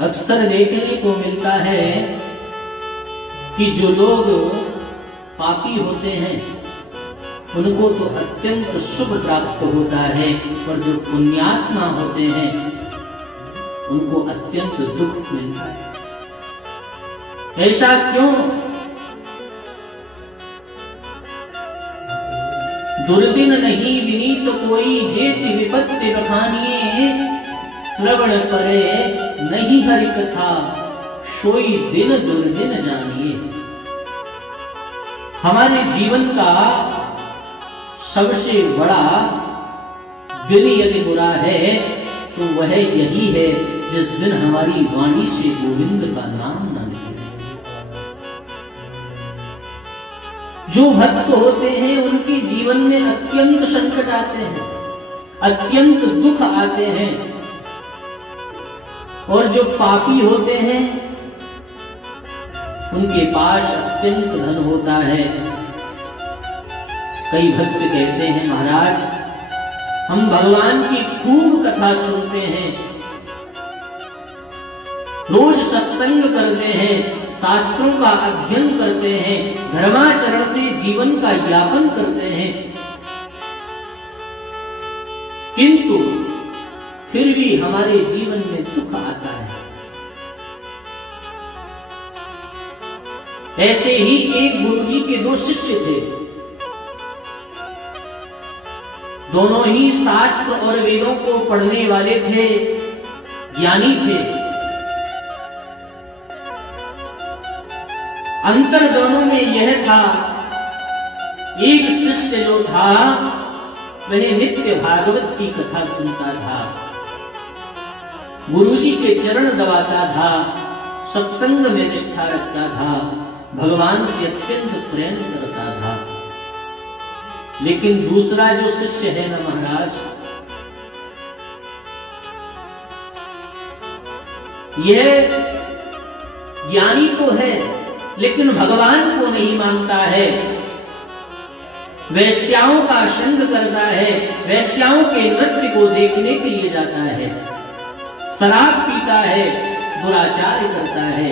अक्सर देखने को मिलता है कि जो लोग पापी होते हैं उनको तो अत्यंत सुख प्राप्त होता है, और जो पुण्यात्मा होते हैं उनको अत्यंत दुख मिलता है। ऐसा क्यों? दुर्दिन नहीं विनीत कोई, जेति विपत्ति बखानिए, श्रवण परे नहीं हरि कथा, सोई दिन दुर्दिन जानिए। हमारे जीवन का सबसे बड़ा दिन यदि बुरा है तो वह यही है जिस दिन हमारी वाणी से गोविंद का नाम न निकले। जो भक्त होते हैं उनके जीवन में अत्यंत संकट आते हैं, अत्यंत दुख आते हैं, और जो पापी होते हैं उनके पास अत्यंत धन होता है। कई भक्त कहते हैं, महाराज हम भगवान की खूब कथा सुनते हैं, रोज सत्संग करते हैं, शास्त्रों का अध्ययन करते हैं, धर्माचरण से जीवन का यापन करते हैं, किंतु फिर भी हमारे जीवन में दुख आता है। ऐसे ही एक गुरुजी के दो शिष्य थे, दोनों ही शास्त्र और वेदों को पढ़ने वाले थे, ज्ञानी थे। अंतर दोनों में यह था, एक शिष्य जो था वह नित्य भागवत की कथा सुनता था, गुरुजी के चरण दबाता था, सत्संग में निष्ठा रखता था, भगवान से अत्यंत प्रेम करता था। लेकिन दूसरा जो शिष्य है ना महाराज, यह ज्ञानी तो है लेकिन भगवान को नहीं मानता है, वैश्याओं का संग करता है, वैश्याओं के नृत्य को देखने के लिए जाता है, शराब पीता है, दुराचार करता है।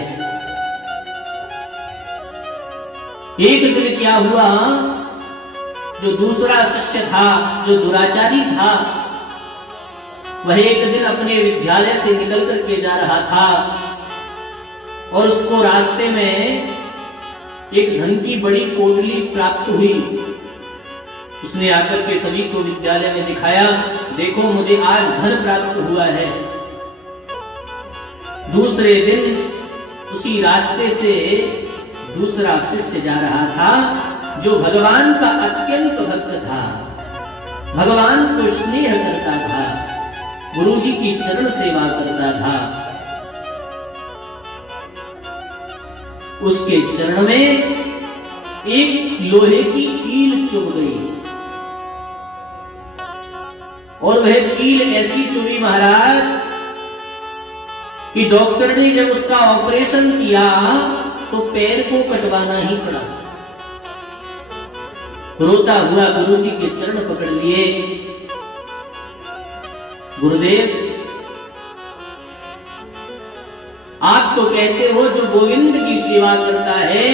एक दिन क्या हुआ, जो दूसरा शिष्य था, जो दुराचारी था, वह एक दिन अपने विद्यालय से निकल करके जा रहा था और उसको रास्ते में एक धन की बड़ी पोटली प्राप्त हुई। उसने आकर के सभी को विद्यालय में दिखाया, देखो मुझे आज धन प्राप्त हुआ है। दूसरे दिन उसी रास्ते से दूसरा शिष्य जा रहा था जो भगवान का अत्यंत भक्त था, भगवान को स्नेह करता था, गुरुजी की चरण सेवा करता था। उसके चरण में एक लोहे की कील चुभ गई और वह कील ऐसी चुभी महाराज कि डॉक्टर ने जब उसका ऑपरेशन किया तो पैर को कटवाना ही पड़ा। रोता हुआ गुरुजी के चरण पकड़ लिए, गुरुदेव आप तो कहते हो जो गोविंद की सेवा करता है,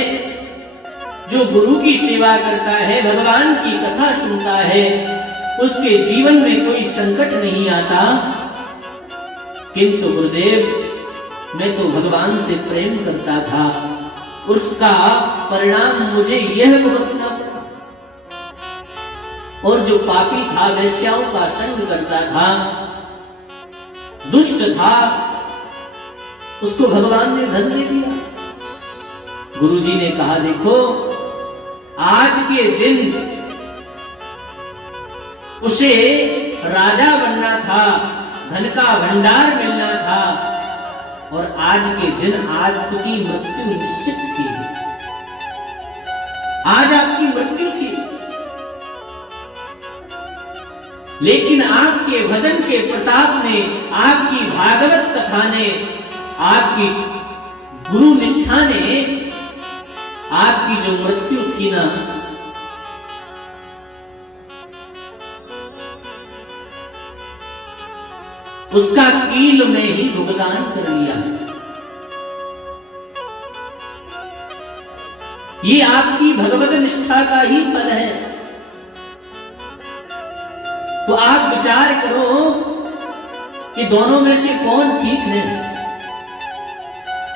जो गुरु की सेवा करता है, भगवान की कथा सुनता है, उसके जीवन में कोई संकट नहीं आता, किंतु गुरुदेव मैं तो भगवान से प्रेम करता था, उसका परिणाम मुझे यह भुगतना पड़ा। और जो पापी था, वैश्याओं का संग करता था, दुष्ट था, उसको भगवान ने धन दे दिया। गुरुजी ने कहा देखो आज के दिन उसे राजा बनना था, धन का भंडार मिलना था, और आज के दिन आज की मृत्यु निश्चित थी, आज आपकी मृत्यु थी। लेकिन आपके भजन के प्रताप ने, आपकी भागवत कथा ने, आपकी गुरु निष्ठा ने आपकी जो मृत्यु थी ना, उसका कील में ही भुगतान कर लिया। ये आपकी भगवत निष्ठा का ही फल है। तो आप विचार करो कि दोनों में से कौन ठीक है।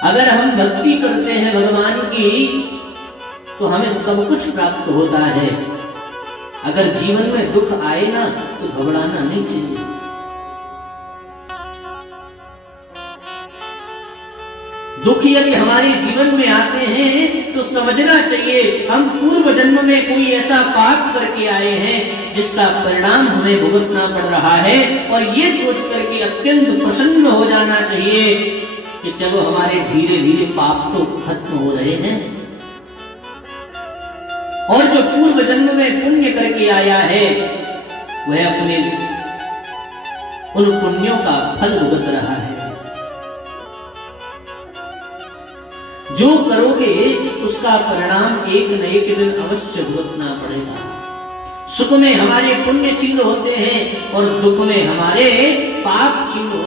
अगर हम भक्ति करते हैं भगवान की तो हमें सब कुछ प्राप्त होता है। अगर जीवन में दुख आए ना तो घबराना नहीं चाहिए। दुख यदि हमारे जीवन में आते हैं तो समझना चाहिए हम पूर्व जन्म में कोई ऐसा पाप करके आए हैं जिसका परिणाम हमें भुगतना पड़ रहा है, और ये सोच करके अत्यंत प्रसन्न हो जाना चाहिए कि चलो हमारे धीरे धीरे पाप तो खत्म हो रहे हैं, और जो पूर्व जन्म में पुण्य करके आया है वह अपने उन पुण्यों का फल भुगत रहा है। जो करोगे उसका परिणाम एक न एक दिन अवश्य भुगतना पड़ेगा। सुख में हमारे पुण्य चिन्ह होते हैं और दुख में हमारे पाप चिन्ह